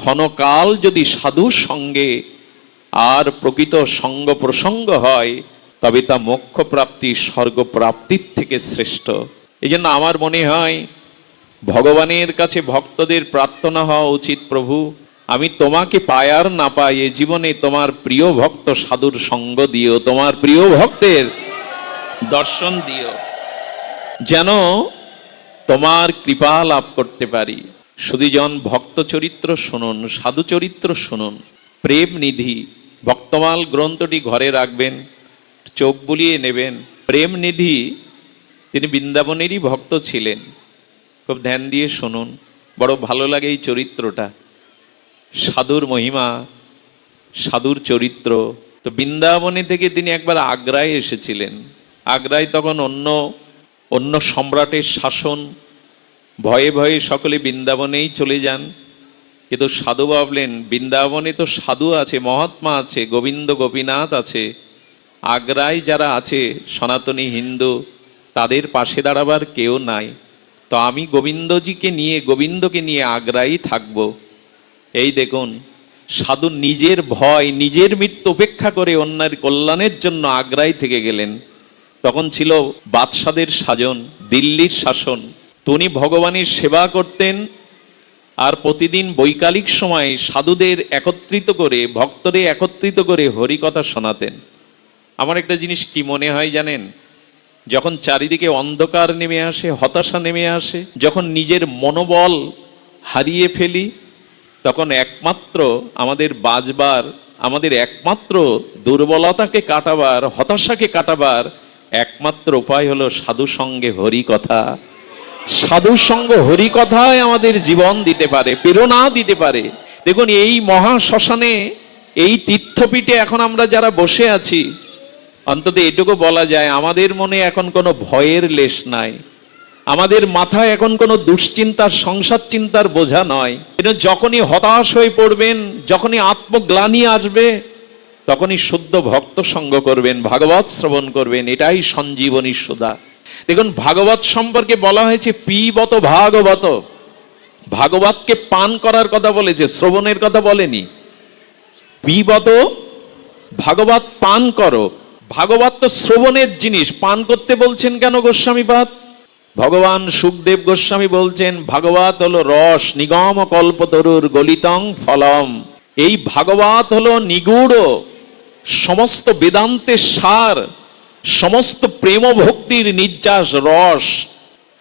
ক্ষণকাল যদি সাধুর সঙ্গে আর প্রকৃত সঙ্গ প্রসঙ্গ হয়, তবে তা মোক্ষ প্রাপ্তি, স্বর্গ প্রাপ্তির থেকে শ্রেষ্ঠ। এই জন্য আমার মনে হয় ভগবানের কাছে ভক্তদের প্রার্থনা হওয়া উচিত, প্রভু আমি তোমাকে পাই আর না পাই, এ জীবনে তোমার প্রিয় ভক্ত সাধুর সঙ্গ দিও, তোমার প্রিয় ভক্তের দর্শন দিও, যেন তোমার কৃপা লাভ করতে পারি। সুধীজন, ভক্ত চরিত্র শুনুন, সাধু চরিত্র শুনুন। প্রেম নিধি ভক্তমাল গ্রন্থটি ঘরে রাখবেন, চোখ বুলিয়ে নেবেন। প্রেম নিধি তিনি বৃন্দাবনেরই ভক্ত ছিলেন। খুব ধ্যান দিয়ে শুনুন, বড় ভালো লাগে এই চরিত্রটা। সাধুর মহিমা, সাধুর চরিত্র। তো বৃন্দাবনে থেকে তিনি একবার আগ্রায় এসেছিলেন। আগ্রায় তখন অন্য সম্রাটের শাসন, ভয়ে ভয়ে সকলে বৃন্দাবনেই চলে যান। কিন্তু সাধু ভাবলেন বৃন্দাবনে তো সাধু আছে, মহাত্মা আছে, গোবিন্দ গোপীনাথ আছে, আগ্রায় যারা আছে সনাতনী হিন্দু, তাদের পাশে দাঁড়াবার কেউ নাই, তো আমি গোবিন্দকে নিয়ে আগ্রায় থাকব। এই দেখুন, সাধু নিজের ভয়, নিজের মৃত্যু উপেক্ষা করে অন্যের কল্যাণের জন্য আগ্রায় থেকে গেলেন। তখন ছিল বাদশাদের শাসন, দিল্লির শাসন। তিনি ভগবানের সেবা করতেন আর প্রতিদিন বৈকালিক সময় সাধুদের একত্রিত করে, ভক্তদের একত্রিত করে হরিকথা শোনাতেন। আমার একটা জিনিস কি মনে হয় জানেন, যখন চারিদিকে অন্ধকার নেমে আসে, হতাশা নেমে আসে, যখন নিজের মনোবল হারিয়ে ফেলি, তখন একমাত্র আমাদের বাঁচবার, আমাদের একমাত্র দুর্বলতাকে কাটাবার, হতাশাকে কাটাবার একমাত্র উপায় হলো সাধু সঙ্গে হরিকথা। সাধু সঙ্গ হরিকথায় আমাদের জীবন দিতে পারে, প্রেরণা দিতে পারে। দেখুন, এই মহা শ্মশানে, এই তীর্থপীঠে এখন আমরা যারা বসে আছি, অন্তত এটুকু বলা যায় আমাদের মনে এখন কোনো ভয়ের লেশ নাই, আমাদের মাথায় এখন কোনো দুশ্চিন্তার, সংসার চিন্তার বোঝা নয়। কিন্তু যখনই হতাশ হয়ে পড়বেন, যখনই আত্মগ্লানি আসবে, তখনই শুদ্ধ ভক্ত সঙ্গ করবেন, ভাগবত শ্রবণ করবেন, এটাই সঞ্জীবনী সুধা। দেখুন, ভাগবত সম্পর্কে বলা হয়েছে পিবত ভাগবত। ভাগবতকে পান করার কথা বলেছে, শ্রবণের কথা বলেনি। পিবত ভাগবত, পান করো। ভাগবত তো শ্রবণের জিনিস, পান করতে বলছেন কেন গোস্বামীপাদ? ভগবান সুখদেব গোস্বামী বলছেন ভাগবত হলো রস, নিগম কল্পতরুর গলিতং ফলম। এই ভাগবত হলো নিগূঢ় সমস্ত বেদান্তের সার, সমস্ত প্রেম ভক্তির নির্যাস রস।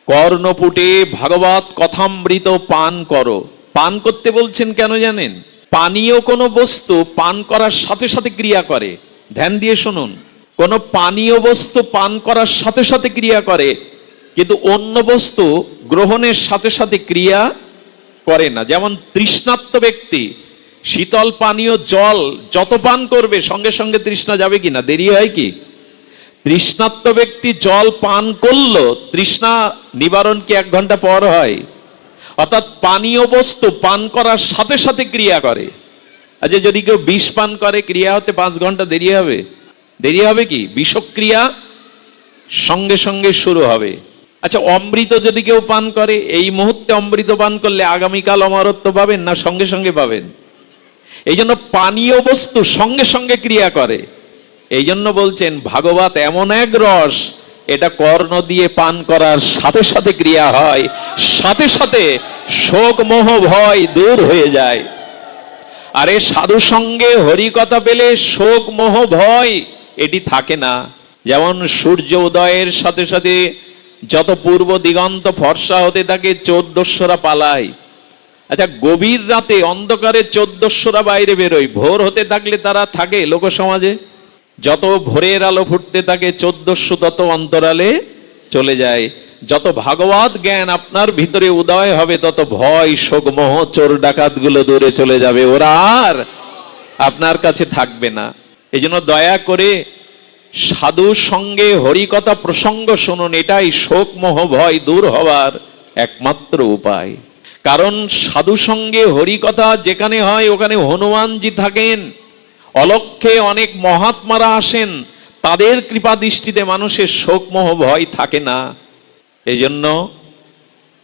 কর্ণপুটে ভাগবত কথামৃত পান করো। পান করতে বলছেন কেন জানেন? পানীয় কোনো বস্তু পান করার সাথে সাথে ক্রিয়া করে। ধ্যান দিয়ে শুনুন, কোন পানীয় বস্তু পান করার সাথে সাথে ক্রিয়া করে, কিন্তু অন্য বস্তু গ্রহণের সাথে সাথে ক্রিয়া করে না। যেমন তৃষ্ণার্ত ব্যক্তি শীতল পানীয় জল যত পান করবে, সঙ্গে সঙ্গে তৃষ্ণা যাবে কিনা? দেরি হয় কি? তৃষ্ণার্ত ব্যক্তি জল পান করলো, তৃষ্ণা নিবারণ কি 1 ঘন্টা পর হয়? অর্থাৎ পানীয় বস্তু পান করার সাথে সাথে ক্রিয়া করে। আচ্ছা, যদি কেউ বিষ পান করে, ক্রিয়া হতে 5 ঘন্টা দেরি হবে? দেরি হবে কি? বিষক্রিয়া সঙ্গে সঙ্গে শুরু হবে। আচ্ছা, অমৃত যদি কেউ পান করে, এই মুহূর্তে অমৃত পান করলে আগামীকাল অমরত্ব পাবেন না সঙ্গে সঙ্গে পাবেন? এই জন্য পানীয় বস্তু সঙ্গে সঙ্গে ক্রিয়া করে। এই জন্য বলছেন ভাগবত এমন এক রস, এটা কর্ণ দিয়ে পান করার সাথে সাথে ক্রিয়া হয়, সাথে সাথে শোক মোহ ভয় দূর হয়ে যায়। আরে সাধু সঙ্গে হরিকথা পেলে শোক মোহ ভয় এটি থাকে না। যেমন সূর্য উদয়ের সাথে সাথে যত পূর্ব দিগন্ত ফর্সা হতে থাকে, 1400রা পালায়। আচ্ছা, গভীর রাতে অন্ধকারে 1400রা বাইরে বেরোয়। ভোর হতে থাকলে তারা থাকে লোক সমাজে। যত ভোরের আলো ফুটতে থাকে 1400 তত অন্তরালে চলে যায়। যত ভাগবত জ্ঞান আপনার ভিতরে উদয় হবে, তত ভয় শোক মোহ চোর ডাকাত গুলো দূরে চলে যাবে, ওরা আর আপনার কাছে থাকবে না। এই জন্য দয়া করে সাধু সঙ্গে হরিকথা প্রসঙ্গ শুনুন, এটাই শোক মোহ ভয় দূর হওয়ার একমাত্র উপায়। কারণ সাধু সঙ্গে হরিকথা যেখানে হয়, ওখানে হনুমানজি থাকেন, অলক্ষ্যে অনেক মহাত্মারা আসেন, তাদের কৃপা দৃষ্টিতে মানুষের শোক মোহ ভয় থাকে না। এই জন্য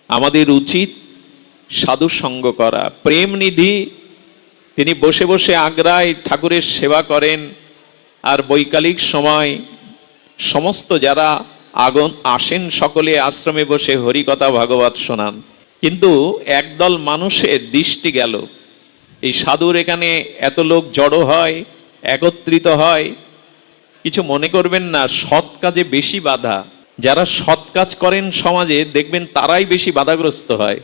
আমাদের উচিত সাধু সঙ্গ করা। প্রেম নিধি তিনি বসে বসে আগ্রায় ঠাকুরের সেবা করেন, আর বৈকালিক সময় সমস্ত যারা আসেন সকলে আশ্রমে বসে হরিকথা ভাগবত শোনান। কিন্তু একদল মানুষের দৃষ্টি গেল, এই সাধুর এখানে এত লোক জড়ো হয়, একত্রিত হয়, কিছু মনে করবেন না, সৎ কাজে বেশি বাধা। যারা সৎ কাজ করেন সমাজে দেখবেন তারাই বেশি বাধাগ্রস্ত হয়।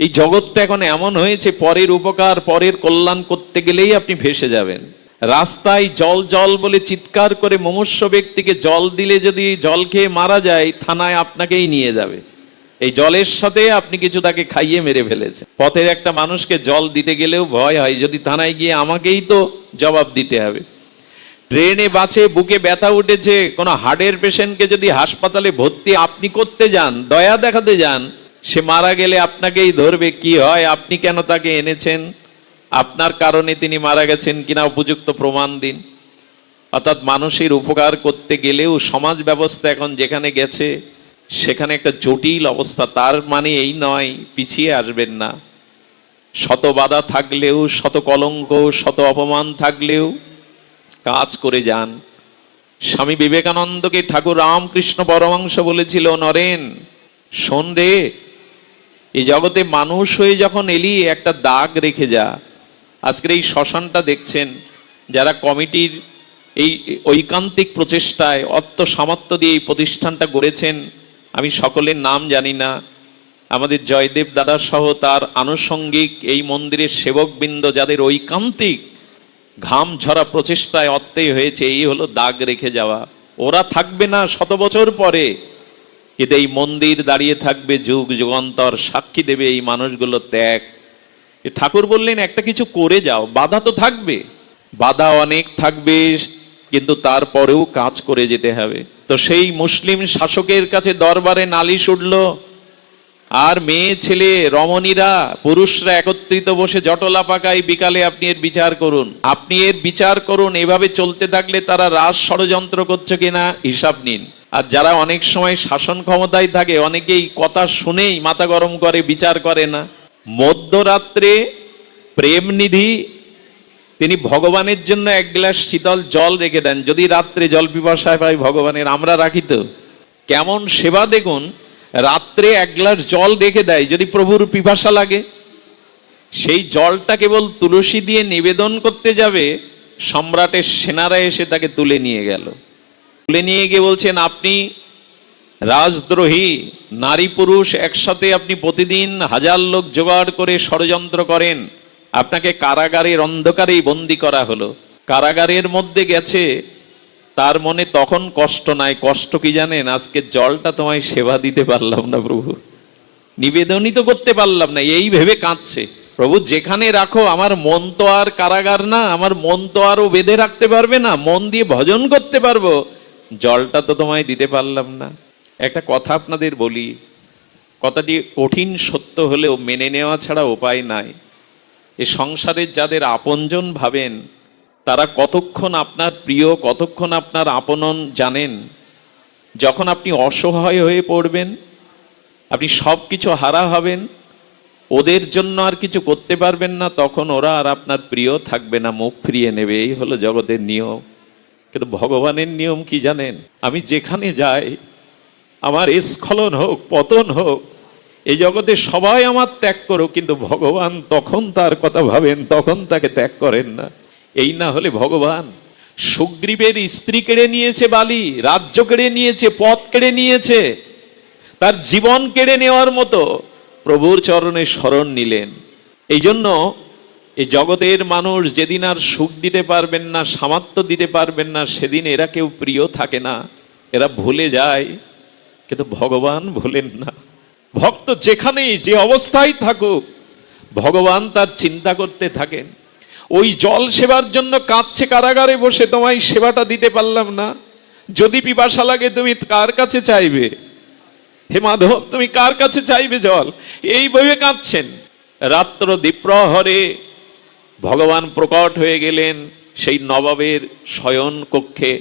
এই জগৎটা এখন এমন হয়েছে, পরের উপকার পরের কল্যাণ করতে গেলেই আপনি ভেসে যাবেন। রাস্তায় জল জল বলে চিৎকার করে মুমূর্ষ ব্যক্তিকে জল দিলে যদি জল খেয়ে মারা যায়, থানায় আপনাকেই নিয়ে যাবে। এই জলের সাথে আপনি কিছু তাকে খাইয়ে মেরে ফেলেছে। পথের একটা মানুষকে জল দিতে গেলেও ভয় হয়, যদি থানায় গিয়ে আমাকেই তো জবাব দিতে হবে। ট্রেনে বাসে বুকে ব্যথা উঠেছে, কোনো হার্টের পেশেন্টকে যদি হাসপাতালে ভর্তি আপনি করতে যান, দয়া দেখাতে যান, সে মারা গেলে আপনাকেই ধরবে। কি হয়, আপনি কেন তাকে এনেছেন, আপনার কারণে তিনি মারা গেছেন কিনা উপযুক্ত প্রমাণ দিন। অর্থাৎ মানুষের উপকার করতে গেলেও সমাজ ব্যবস্থা এখন যেখানে গেছে সেখানে একটা জটিল অবস্থা। তার মানে এই নয় পিছিয়ে আসবেন না, শত বাধা থাকলেও, শত কলঙ্ক, শত অপমান থাকলেও কাজ করে যান। স্বামী বিবেকানন্দকে ঠাকুর রামকৃষ্ণ পরমহংস বলেছিল, নরেন শোন রে, এই জগতে মানুষ হয়ে যখন এলি একটা দাগ রেখে যা। আজকের এই শ্মশানটা দেখছেন, যারা কমিটির এই ঐকান্তিক প্রচেষ্টায় অর্থ সামর্থ্য দিয়ে এই প্রতিষ্ঠানটা গড়েছেন, আমি সকলের নাম জানি না, আমাদের জয়দেব দাদা সহ তার আনুষঙ্গিক এই মন্দিরের সেবকবৃন্দ যাদের ঐকান্তিক ঘাম ঝরা প্রচেষ্টায় অর্থেই হয়েছে, এই হলো দাগ রেখে যাওয়া। ওরা থাকবে না শত বছর পরে, কিন্তু এই মন্দির দাঁড়িয়ে থাকবে যুগ যুগান্তর, সাক্ষী দেবে এই মানুষগুলো ত্যাগ। ঠাকুর বললেন একটা কিছু করে যাও, বাধা তো থাকবে, বাধা অনেক থাকবে, কিন্তু তারপরেও কাজ করে যেতে হবে। তো সেই মুসলিম শাসকের কাছে দরবারে নালিশ উঠল, আর মেয়ে ছেলে রমণীরা পুরুষরা একত্রিত বসে জটলা পাকায়, বিকালে আপনি এর বিচার করুন, আপনি এর বিচার করুন। এভাবে চলতে থাকলে তারা রাজ ষড়যন্ত্র করছে কিনা হিসাব নিন। আর যারা অনেক সময় শাসন ক্ষমতায় থাকে, অনেকেই কথা শুনেই মাথা গরম করে, বিচার করে না। মধ্যরাত্রে প্রেম নিধি তিনি ভগবানের জন্য এক গ্লাস শীতল জল রেখে দেন, যদি রাত্রে জল পিপাসায় পাই ভগবানের। আমরা রাখি তো, কেমন সেবা দেখুন, রাত্রে এক গ্লাস জল রেখে দেয়, যদি প্রভুর পিপাসা লাগে সেই জলটা কেবল তুলসী দিয়ে নিবেদন করতে যাবে, সম্রাটের সেনারা এসে তাকে তুলে নিয়ে গেল। তুলে নিয়ে গিয়ে বলছেন, আপনি রাজদ্রোহী, নারী পুরুষ একসাথে আপনি প্রতিদিন হাজার লোক জোগাড় করে ষড়যন্ত্র করেন, আপনাকে কারাগারের অন্ধকারেই বন্দি করা হলো। কারাগারের মধ্যে গেছে, তার মনে তখন কষ্ট নাই, কষ্ট কি জানেন, আজকে জলটা তোমায় সেবা দিতে পারলাম না প্রভু, নিবেদনই তো করতে পারলাম না, এই ভেবে কাঁদছে। প্রভু যেখানে রাখো, আমার মন তো আর কারাগার না, আমার মন তো আরও বেঁধে রাখতে পারবে না, মন দিয়ে ভজন করতে পারবো, জলটা তো তোমায় দিতে পারলাম না। একটা কথা আপনাদের বলি, কথাটি কঠিন সত্য হলেও মেনে নেওয়া ছাড়া উপায় নাই। এ সংসারের যাদের আপনজন ভাবেন, তারা কতক্ষণ আপনার প্রিয়, কতক্ষণ আপনার আপনন জানেন? যখন আপনি অসহায় হয়ে পড়বেন, আপনি সব কিছু হারা হবেন, ওদের জন্য আর কিছু করতে পারবেন না, তখন ওরা আর আপনার প্রিয় থাকবে না, মুখ ফিরিয়ে নেবে। এই হলো জগতের নিয়ম। কিন্তু ভগবানের নিয়ম কি জানেন? আমি যেখানে যাই, আমার স্খলন হোক, পতন হোক, এই জগতে সবাই আমার ত্যাগ করো, কিন্তু ভগবান তখন তার কথা ভাবেন, তখন তাকে ত্যাগ করেন না। এই না হলে ভগবান সুগ্রীবের স্ত্রী কেড়ে নিয়েছে বালি, রাজ্য কেড়ে নিয়েছে, পথ কেড়ে নিয়েছে, তার জীবন কেড়ে নেওয়ার মতো প্রভুর চরণে শরণ নিলেন। এই জন্য এই জগতের মানুষ যেদিন আর সুখ দিতে পারবেন না, সামর্থ্য দিতে পারবেন না, সেদিন এরা কেউ প্রিয় থাকে না, এরা ভুলে যায়। কিন্তু ভগবান ভুলেন না। ভক্ত যেখানেই যে অবস্থায় থাকুক, ভগবান তার চিন্তা করতে থাকেন। ওই জল সেবার জন্য কাঁদছে কারাগারে বসে, তোমায় সেবাটা দিতে পারলাম না, যদি পিপাসা লাগে তুমি কার কাছে চাইবে? হে মাধব, তুমি কার কাছে চাইবে জল? এই ভেবে কাঁদছেন। রাত্র দ্বিপ্রহরে ভগবান প্রকট হয়ে গেলেন সেই নবাবের শয়ন কক্ষে,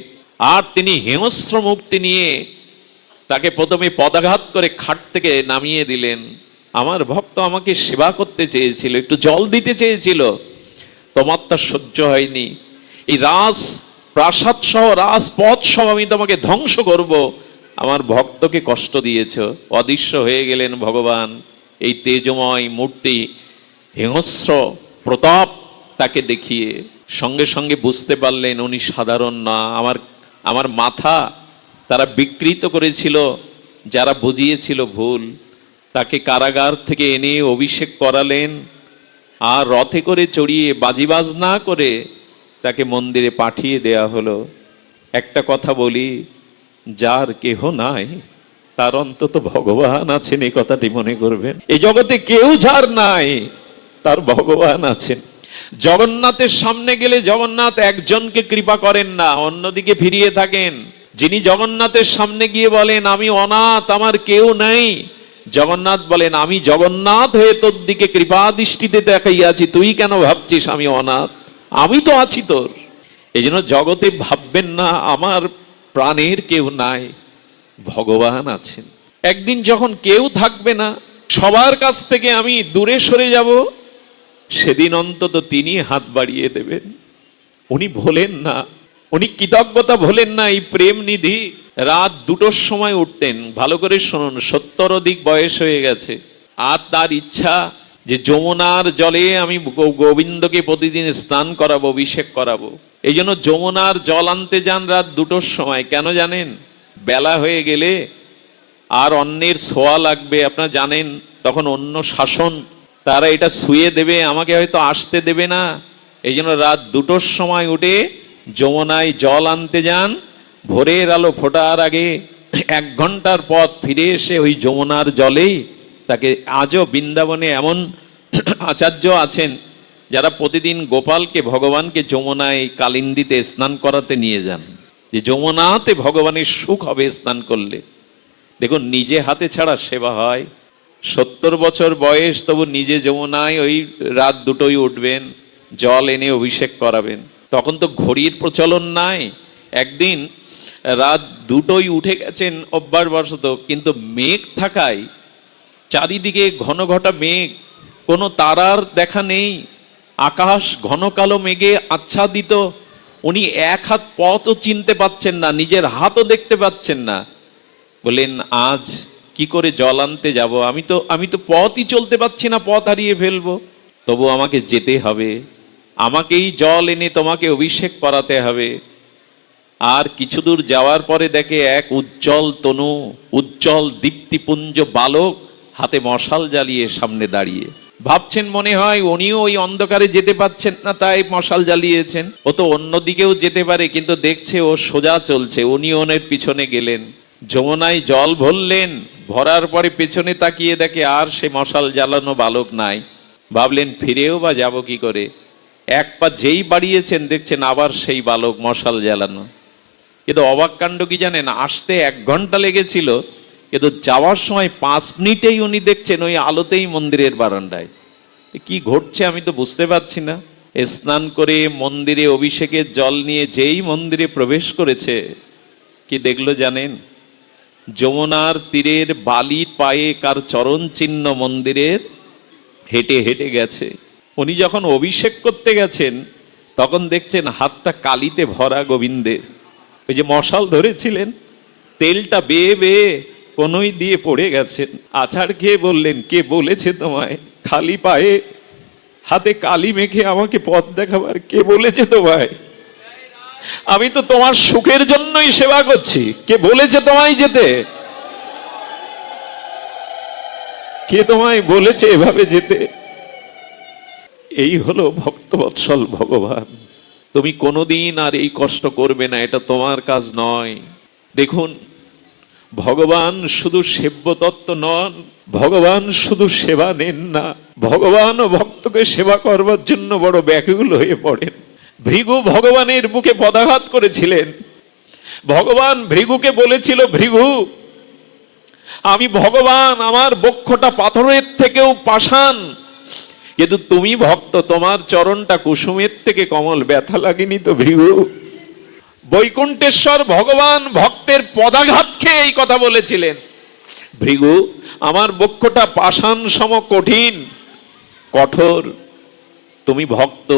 আর তিনি হিংস্র মুক্তি নিয়ে তাকে প্রথমে পদাঘাত করে খাট থেকে নামিয়ে দিলেন। আমার ভক্ত আমাকে সেবা করতে চেয়েছিল, একটু জল দিতে চেয়েছিল, তো তোমার তা সহ্য হয়নি, এই রাজ প্রাসাদ সহ রাজপথ সহ আমি তোমাকে ধ্বংস করব, আমার ভক্তকে কষ্ট দিয়েছ। অদৃশ্য হয়ে গেলেন ভগবান। এই তেজময় মূর্তি হিংস্র প্রতাপ তাকে দেখিয়ে সঙ্গে সঙ্গে বুঝতে পারলেন উনি সাধারণ না। আমার মাথা তারা বিকৃত করেছিল, যারা বুঝিয়েছিল ভুল। তাকে কারাগার থেকে এনে অভিষেক করালেন, আর রথে করে চড়িয়ে বাজিবাজ না করে তাকে মন্দিরে পাঠিয়ে দেয়া হলো। একটা কথা বলি, যার কেহ নাই তার অন্তত ভগবান আছেন, এই কথাটি মনে করবেন। এই জগতে কেউ যার নাই তার ভগবান আছেন। জগন্নাথের সামনে গেলে জগন্নাথ একজনকে কৃপা করেন না, অন্যদিকে ফিরিয়ে থাকেন। যিনি জগন্নাথের সামনে গিয়ে বলেন আমি অনাথ, আমার কেউ নাই, জগন্নাথ বলেন আমি জগন্নাথ হয়ে তোর দিকে কৃপা দৃষ্টিতে দেখাইয়াছি, তুই কেন ভাবছিস আমি অনাথ? আমি তো আছি তোর। এই জন্য জগতে ভাববেন না আমার প্রাণের কেউ নাই, ভগবান আছেন। একদিন যখন কেউ থাকবে না, সবার কাছ থেকে আমি দূরে সরে যাব, সেদিন অন্তত তিনি হাত বাড়িয়ে দেবেন। উনি ভোলেন না, উনি কৃতজ্ঞতা ভোলেন না। এই প্রেম নিধি রাত 2টোর সময় উঠতেন। ভালো করে শুনুন, 70 অধিক বয়স হয়ে গেছে, আর তার ইচ্ছা যে যমুনার জলে আমি গোবিন্দকে প্রতিদিন স্নান করাবো, অভিষেক করাবো। এই জন্য যমুনার জল আনতে যান রাত 2টোর সময়। কেন জানেন? বেলা হয়ে গেলে আর অন্যের ছোঁয়া লাগবে, আপনারা জানেন তখন অন্য শাসন, তারা এটা ছুঁয়ে দেবে, আমাকে হয়তো আসতে দেবে না। এই জন্য রাত 2টোর সময় উঠে যমুনায় জল আনতে যান। ভোরের আলো ফোটার আগে 1 ঘন্টার পথ ফিরে এসে ওই যমুনার জলেই তাকে, আজও বৃন্দাবনে এমন আচার্য আছেন যারা প্রতিদিন গোপালকে, ভগবানকে যমুনায় কালিন্দিতে স্নান করাতে নিয়ে যান, যে যমুনাতে ভগবানের সুখ হবে স্নান করলে। দেখুন, নিজে হাতে ছাড়া সেবা হয়। 70 বছর বয়স, তবু নিজে যমুনায় ওই রাত 2টোয় উঠবেন, জল এনে অভিষেক করাবেন। তখন তো ঘড়ির প্রচলন নাই। একদিন রাত 2টোয় উঠে গেছেন অভ্যাসবশত, কিন্তু মেঘ থাকায় চারিদিকে ঘন ঘটা মেঘ, কোনো তারার দেখা নেই, আকাশ ঘন কালো মেঘে আচ্ছাদিত। উনি 1 হাত পথও চিনতে পাচ্ছেন না, নিজের হাতও দেখতে পাচ্ছেন না। বলেন আজ কি করে জল আনতে যাব? আমি তো পথই চলতে পারছি না, পথ হারিয়ে ফেলবো। তবু আমাকে যেতে হবে, আমাকেই জল এনে তোমাকে অভিষেক করাতে হবে। আর কিছু দূর যাওয়ার পরে দেখে এক উজ্জ্বল তনু, উজ্জ্বল দীপ্তিপুঞ্জ বালক হাতে মশাল জ্বালিয়ে সামনে দাঁড়িয়ে। ভাবছেন মনে হয় উনিও ওই অন্ধকারে যেতে পাচ্ছেন না, তাই মশাল জ্বালিয়েছেন। ও তো অন্যদিকেও যেতে পারে, কিন্তু দেখছে ও সোজা চলছে, উনি ওনের পিছনে গেলেন। যমুনায় জল ভরলেন, ভরার পরে পেছনে তাকিয়ে দেখে আর সে মশাল জ্বালানো বালক নাই। ভাবলেন ফিরেও বা যাব কি করে? 1 পা যেই বাড়িয়েছেন, দেখছেন আবার সেই বালক মশাল জ্বালানো। কিন্তু অবাক কাণ্ড কি জানেন? আসতে 1 ঘন্টা লেগেছিল, কিন্তু যাওয়ার সময় 5 মিনিটেই উনি দেখছেন ওই আলোতেই মন্দিরের বারান্দায়। কি ঘটছে আমি তো বুঝতে পারছি না। স্নান করে মন্দিরে অভিষেকের জল নিয়ে যেই মন্দিরে প্রবেশ করেছে, কি দেখলো জানেন? যমুনার তীরের বালির পায়ে কার চরণ চিহ্ন মন্দিরের হেঁটে হেঁটে গেছে। উনি যখন অভিষেক করতে গেছেন, তখন দেখছেন হাতটা কালিতে ভরা গোবিন্দের। ওই যে মশাল ধরেছিলেন, তেলটা বেয়ে বেয়ে কোনোই দিয়ে পড়ে গেছেন। আছাড় খেয়ে বললেন, কে বলেছে তোমায় খালি পায়ে হাতে কালি মেখে আমাকে পথ দেখাবার? কে বলেছে তোমায়? আমি তো তোমার সুখের জন্যই সেবা করছি। কে বলেছে তোমায় যেতে? কে তোমায় বলেছে এভাবে যেতে? এই হলো ভক্তবৎসল ভগবান। তুমি কোনোদিন আর এই কষ্ট করবে না, এটা তোমার কাজ নয়। দেখুন, ভগবান শুধু সেব্য তত্ত্ব নন, ভগবান শুধু সেবা নেন না, ভগবান ও ভক্তকে সেবা করবার জন্য বড় ব্যাকুল হয়ে পড়েন। ভৃগু ভগবানের বুকে পদাঘাত করেছিলেন। ভগবান ভৃগুকে বলেছিল, ভৃগু আমি ভগবান, আমার বক্ষটা পাথরের থেকেও পাষাণ, কিন্তু তুমি ভক্ত, তোমার চরণটা কুসুমের থেকে কমল, ব্যথা লাগেনি তো ভৃগু? বৈকুণ্ঠেশ্বর ভগবান ভক্তের পদাঘাত খেয়ে এই কথা বলেছিলেন। ভৃগু আমার বক্ষটা পাষাণ সম কঠিন কঠোর, তুমি ভক্ত,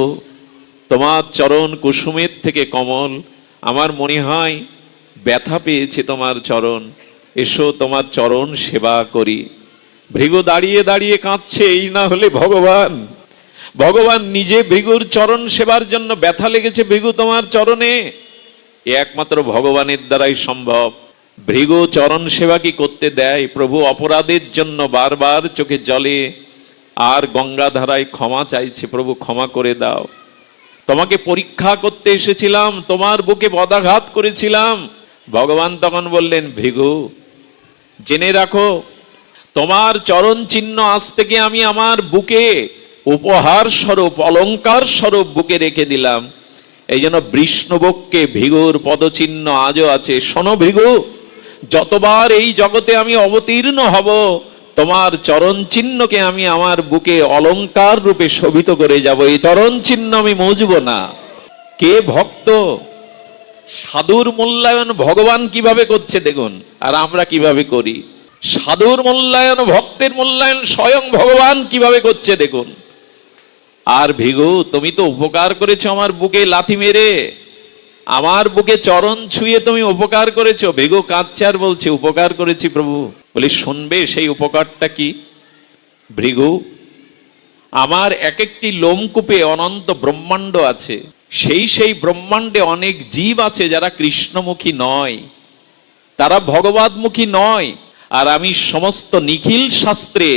তোমার চরণ কুসুমের থেকে কমল। আমার মনে হয় ব্যথা পেয়েছে তোমার চরণ, এসো তোমার চরণ সেবা করি। ভৃগু দাঁড়িয়ে দাঁড়িয়ে কাঁদছে। এই না হলে ভগবান, ভগবান নিজে ভৃগুর চরণ সেবার জন্য ব্যথা লেগেছে ভৃগু তোমার চরণে। এ একমাত্র ভগবানের দ্বারাই সম্ভব। ভৃগু চরণ সেবা কি করতে দেয়? প্রভু অপরাধের জন্য বারবার চোখে জলে আর গঙ্গাধারায় ক্ষমা চাইছে, প্রভু ক্ষমা করে দাও। তোমাকে পরীক্ষা করতে এসেছিলাম, তোমার বুকে বদাঘাত করেছিলাম। ভগবান তখন বললেন, ভৃগু জেনে রাখো, তোমার চরণ চিহ্ন আজ থেকে আমি আমার বুকে উপহার স্বরূপ, অলংকার স্বরূপ বুকে রেখে দিলাম। এই জন্য বৃষ্ণবক্ষে ভৃগুর পদচিহ্ন আজও আছে। শোনো ভৃগু, যতবার এই জগতে আমি অবতীর্ণ হব, তোমার চরণ চিহ্নকে আমি আমার বুকে অলংকার রূপে শোভিত করে যাব। এই চরণ চিহ্ন আমি মুছব না। কে ভক্ত? সাধুর মূল্যায়ন ভগবান কিভাবে করছে দেখুন, আর আমরা কিভাবে করি। সাধুর মূল্যায়ন, ভক্তের মূল্যায়ন স্বয়ং ভগবান কিভাবে করছে দেখুন। আর ভৃগু, তুমি তো উপকার করেছো আমার বুকে লাথি মেরে, আমার বুকে চরণ ছুঁয়ে তুমি উপকার করেছো। ভৃগু কাঁদছে আর বলছে, উপকার করেছি প্রভু। বলি, শুনবে সেই উপকারটা কি? ভৃগু, আমার এক একটি লোমকূপে অনন্ত ব্রহ্মাণ্ড আছে। সেই ব্রহ্মাণ্ডে অনেক জীব আছে যারা কৃষ্ণমুখী নয়, তারা ভগবতমুখী নয়। আর আমি সমস্ত নিখিল শাস্ত্রে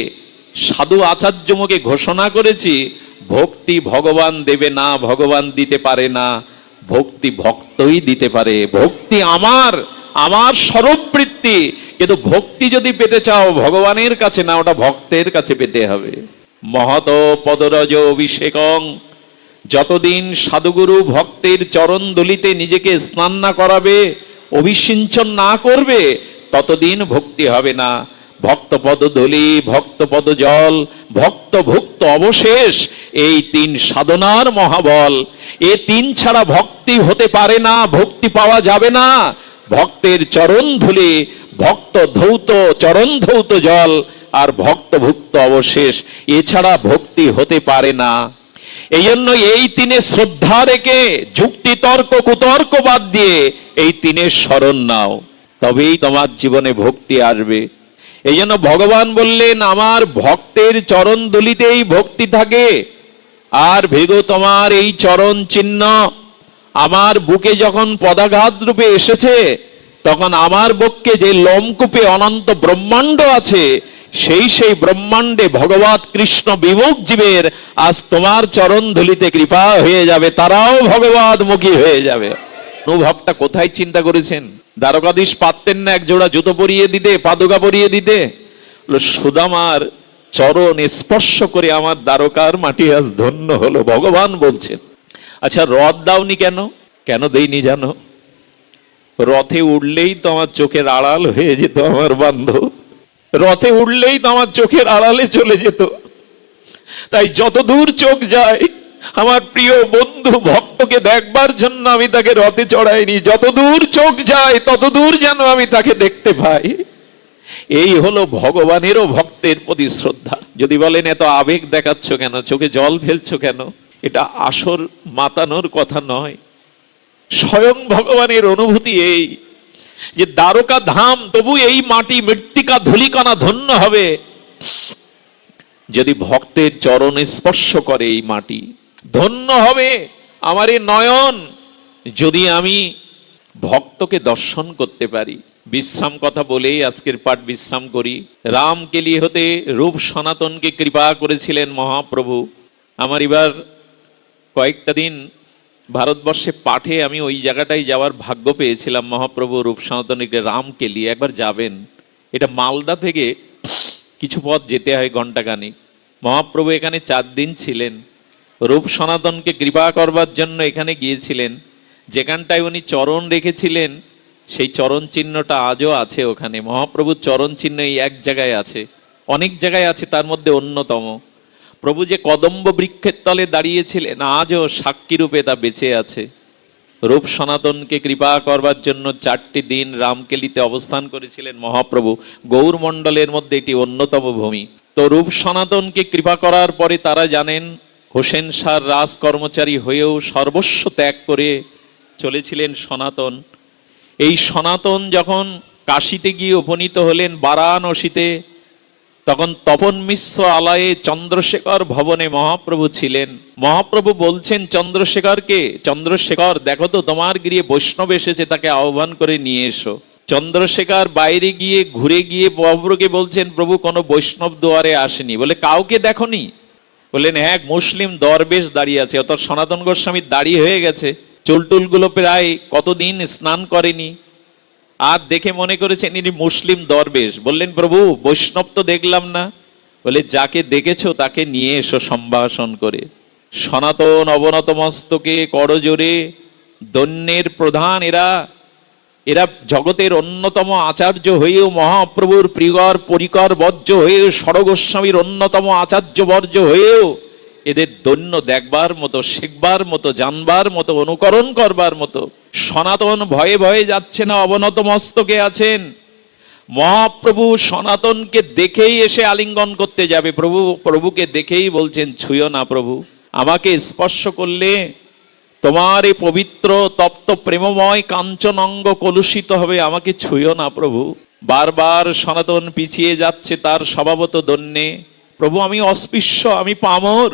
সাধু আচার্য মুখে ঘোষণা করেছি, ভক্তি ভগবান দেবে না, ভগবান দিতে পারে না, ভক্তি ভক্তই দিতে পারে। ভক্তি আমার, আমার স্বরূপবৃত্তি। কিন্তু ভক্তি যদি পেতে চাও ভগবানের কাছে না, ওটা ভক্তের কাছে পেতে হবে। মহত পদরজ অভিষেকং, যতদিন সাধুগুরু ভক্তের চরণ দলিতে নিজেকে স্নান না করাবে, অভিষিঞ্চন না করবে, ততদিন ভক্তি হবে না। ভক্ত পদ ধলি, ভক্ত পদ জল, ভক্ত ভুক্ত অবশেষ, এই তিন সাধনার মহাবল। এ তিন ছাড়া ভক্তি হতে পারে না, ভক্তি পাওয়া যাবে না। ভক্তের চরণ ধুলি, ভক্ত ধৌত চরণ ধৌত জল, আর ভক্ত ভুক্ত অবশেষ, এছাড়া ভক্তি হতে পারে না। এই জন্য এই তিনে শ্রদ্ধা রেখে যুক্তি তর্ক কুতর্ক বাদ দিয়ে এই তিনের শরণ নাও, তবেই তোমার জীবনে ভক্তি আসবে। এই জন্য ভগবান বললেন, আমার ভক্তের চরণ দুলিতেই ভক্তি থাকে। আর ভৃগু, তোমার এই চরণ চিহ্ন আমার বুকে যখন পদাঘাত রূপে এসেছে, তখন আমার বক্ষে যে লোমকূপে অনন্ত ব্রহ্মাণ্ড আছে, সেই ব্রহ্মাণ্ডে ভগবৎ কৃষ্ণ বিমুখ জীবের আজ তোমার চরণ ধুলিতে কৃপা হয়ে যাবে, তারাও ভগবৎমুখী হয়ে যাবে। অনুভবটা কোথায় চিন্তা করেছেন? দ্বারকাধীশ পারতেন না এক জোড়া জুতো পরিয়ে দিতে, পাদুকা পরিয়ে দিতে? সুদামার চরণ স্পর্শ করে আমার দ্বারকার মাটি আজ ধন্য হলো, ভগবান বলছেন। আচ্ছা, রথ দাওনি কেন? কেন দেইনি জানো? রথে উঠলেই তো আমার চোখের আড়াল হয়ে যেত আমার বান্ধব, রথে উঠলেই তো আমার চোখের আড়ালে চলে যেত। তাই যত দূর চোখ যায় আমার প্রিয় বন্ধু ভক্তকে দেখবার জন্য আমি তাকে রথে চড়াইনি। যত দূর চোখ যায় তত দূর যেন আমি তাকে দেখতে পাই। এই হলো ভগবানেরও ভক্তের প্রতি শ্রদ্ধা। যদি বলেন এত আবেগ দেখাচ্ছ কেন, চোখে জল ফেলছো কেন, এটা আসর মাতানোর কথা নয়। স্বয়ং ভগবানের অনুভূতি এই যে দ্বারকা ধাম, তবু এই মাটি মৃত্তিকা ধূলিকণা ধন্য হবে যদি ভক্তের চরণ স্পর্শ করে। এই মাটি ধন্য হবে আমার এই নয়ন যদি আমি ভক্তকে দর্শন করতে পারি। বিশ্রাম কথা বলেই আজকের পাঠ বিশ্রাম করি। রামকেলি হতে রূপ সনাতনকে কৃপা করেছিলেন মহাপ্রভু। আমার এবার কয়েকটা দিন ভারতবর্ষে পাঠে আমি ওই জায়গাটায় যাওয়ার ভাগ্য পেয়েছিলাম। মহাপ্রভু রূপ সনাতনকে রামকেলি একবার যাবেন। এটা মালদা থেকে কিছু পথ যেতে হয়, ঘন্টাখানিক। মহাপ্রভু এখানে 4 দিন ছিলেন। রূপ সনাতনকে কৃপা করবার জন্য এখানে গিয়েছিলেন। যেখানটায় উনি চরণ রেখেছিলেন সেই চরণ চিহ্নটা আজও আছে ওখানে। মহাপ্রভুর চরণ চিহ্ন এই এক জায়গায় আছে, অনেক জায়গায় আছে, তার মধ্যে অন্যতম। প্রভু যে কদম্ব বৃক্ষের তলে দাঁড়িয়েছিলেন আজও সাক্ষী রূপে তা বেঁচে আছে। রূপ সনাতনকে কৃপা করবার জন্য 4টি দিন রামকেলিতে অবস্থান করেছিলেন মহাপ্রভু। গৌরমণ্ডলের মধ্যে এটি অন্যতম ভূমি। তো রূপ সনাতনকে কৃপা করার পরে তারা জানেন হোসেন শাহর রাজ কর্মচারী হয়েও সর্বস্ব ত্যাগ করে চলেছিলেন সনাতন। এই সনাতন যখন কাশীতে গিয়ে উপনীত হলেন বারাণসীতে, তখন তপন মিশ্র আলয়ে চন্দ্রশেখর ভবনে মহাপ্রভু ছিলেন। মহাপ্রভু বলছেন চন্দ্রশেখরকে, চন্দ্রশেখর দেখো তো তোমার গৃহে বৈষ্ণব এসেছে, তাকে আহ্বান করে নিয়ে এসো। চন্দ্রশেখর বাইরে গিয়ে ঘুরে গিয়ে মহাপ্রভুকে বলছেন, প্রভু কোনো বৈষ্ণব দুয়ারে আসেনি। বলে কাউকে দেখনি? বললেন হ্যাঁ, মুসলিম দরবেশ দাঁড়িয়ে আছে। অর্থাৎ সনাতন গোস্বামীর দাঁড়িয়ে হয়ে গেছে, চুলটুলগুলো প্রায় কতদিন স্নান করেনি, আর দেখে মনে করেছেন ইনি মুসলিম দরবেশ। বললেন প্রভু বৈষ্ণব তো দেখলাম না। বলে যাকে দেখেছো তাকে নিয়ে এসো সম্ভাষণ করে। সনাতন অবনত মস্তকে করজোরে দৈন্যের প্রধান এরা, এরা জগতের অন্যতম আচার্য হয়েও, মহাপ্রভুর প্রিয়র পরিকর বর্জ্য হয়েও, সরগোস্বামীর অন্যতম আচার্য বর্জ্য হয়েও এদের দৈন্য দেখবার মতো, শিখবার মতো, জানবার মতো, অনুকরণ করবার মতো। সনাতন ভয়ে ভয়ে যাচ্ছে না, অবনত মস্তকে আছেন। মহাপ্রভু সনাতনকে দেখেই এসে আলিঙ্গন করতে যাবে। প্রভুকে দেখেই বলছেন ছুঁয়ো না প্রভু, আমাকে স্পর্শ করলে তোমার এই পবিত্র তপ্ত প্রেমময় কাঞ্চন অঙ্গ কলুষিত হবে, আমাকে ছুঁয়ো না প্রভু। বারবার সনাতন পিছিয়ে যাচ্ছে তার স্বভাবত দন্যে। প্রভু আমি অস্পৃশ্য, আমি পামর,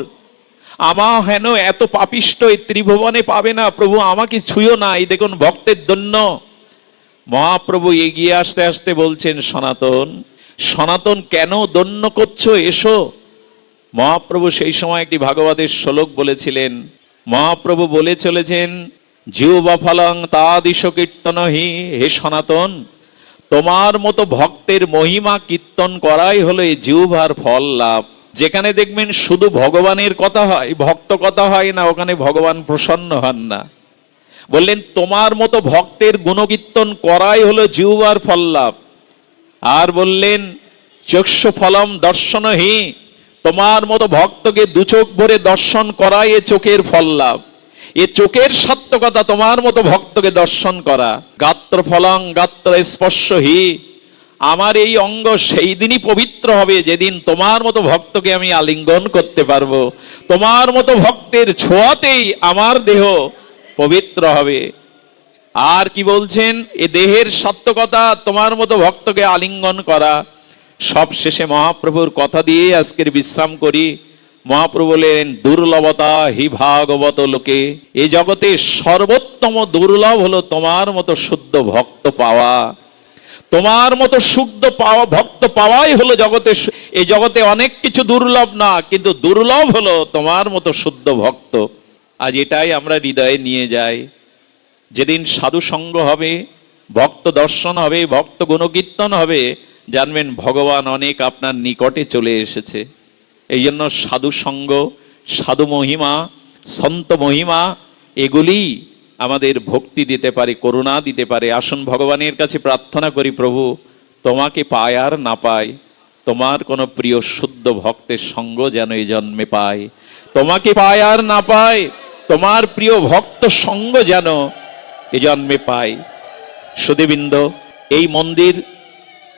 আমা হেন এত পাপিষ্ট এই ত্রিভুবনে পাবে না, প্রভু আমাকে ছুঁয়ো না। এই দেখুন ভক্তের দন্য। মহাপ্রভু এগিয়ে আসতে আসতে বলছেন সনাতন, সনাতন কেন দন্য করছো, এসো। মহাপ্রভু সেই সময় একটি ভাগবতের শ্লোক বলেছিলেন। মহাপ্রভু বলে চলেছেন, জিহ্বা ফলং তাদিশ কীর্তনহি, হে সনাতন তোমার মতো ভক্তের মহিমা কীর্তন করাই হলো এই জিহ্বার ফল লাভ। যেখানে দেখবেন শুধু ভগবানের কথা হয়, ভক্ত কথা হয় না, ওখানে ভগবান প্রসন্ন হন না। বললেন তোমার মতো ভক্তের গুণকীর্তন করাই হলো জিহ্বার ফল লাভ। আর বললেন চক্ষু ফলম দর্শনহি, তোমার মতো ভক্তকে দু চোখ ভরে দর্শন করাই এ চোখের ফল লাভ। এ চোখের সার্থকতা তোমার মতো ভক্তকে দর্শন করা। গাত্র ফলং গাত্র স্পর্শহি, আমার এই অঙ্গ সেই দিনই পবিত্র হবে যেদিন তোমার মতো ভক্তকে আমি আলিঙ্গন করতে পারবো। তোমার মতো ভক্তের ছোঁয়াতেই আমার দেহ পবিত্র হবে। আর কি বলছেন, এ দেহের সার্থকতা তোমার মতো ভক্তকে আলিঙ্গন করা। সব শেষে মহাপ্রভুর কথা দিয়ে আজকের বিশ্রাম করি। মহাপ্রভু বলেন দুর্লভতা হি ভাগবত লোকে, এই জগতে সর্বোত্তম দুর্লভ হলো তোমার মতো শুদ্ধ ভক্ত পাওয়া। তোমার মতো শুদ্ধ পাওয়া ভক্ত পাওয়াই হলো জগতে, এই জগতে অনেক কিছু দুর্লভ না, কিন্তু দুর্লভ হলো তোমার মতো শুদ্ধ ভক্ত। আজ এটাই আমরা হৃদয়ে নিয়ে যাই। যেদিন সাধু সঙ্গ হবে, ভক্ত দর্শন হবে, ভক্ত গুণকীর্তন হবে, জানবেন ভগবান অনেক আপনার নিকটে চলে এসেছে। এই জন্য সাধু সঙ্গ, সাধু মহিমা, সন্ত মহিমা এগুলি আমাদের ভক্তি দিতে পারে, করুণা দিতে পারে। আসুন ভগবানের কাছে প্রার্থনা করি, প্রভু তোমাকে পায় আর না পাই, তোমার কোনো প্রিয় শুদ্ধ ভক্তের সঙ্গ যেন এই জন্মে পায়। তোমাকে পায় আর না পায়, তোমার প্রিয় ভক্ত সঙ্গ যেন এ জন্মে পায়। সুধীবৃন্দ, এই মন্দির,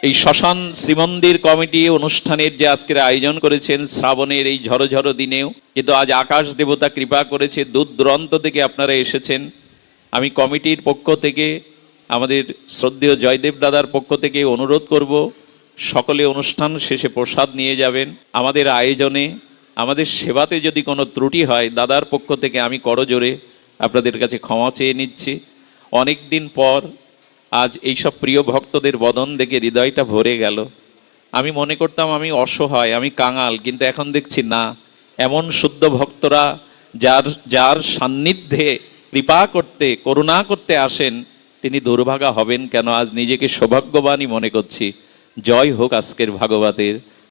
এই শ্মশান শ্রীমন্দির কমিটি অনুষ্ঠানের যে আজকের আয়োজন করেছেন শ্রাবণের এই ঝড়ো ঝড়ো দিনেও, কিন্তু আজ আকাশ দেবতা কৃপা করেছে, দূর দূরান্ত থেকে আপনারা এসেছেন। আমি কমিটির পক্ষ থেকে, আমাদের শ্রদ্ধেয় জয়দেব দাদার পক্ষ থেকে অনুরোধ করব, সকলে অনুষ্ঠান শেষে প্রসাদ নিয়ে যাবেন। আমাদের আয়োজনে, আমাদের সেবাতে যদি কোনো ত্রুটি হয়, দাদার পক্ষ থেকে আমি করজোরে আপনাদের কাছে ক্ষমা চেয়ে নিচ্ছি। অনেক দিন পর আজ এইসব প্রিয় ভক্তদের বদন দেখে হৃদয়টা ভরে গেল। আমি মনে করতাম আমি অসহায়, আমি কাঙাল, কিন্তু এখন দেখছি না, এমন শুদ্ধ ভক্তরা যার সান্নিধ্যে কৃপা করতে, করুণা করতে আসেন, তিনি দুর্ভাগা হবেন কেন? আজ নিজেকে সৌভাগ্যবানই মনে করছি। জয় হোক আজকের ভাগবতের।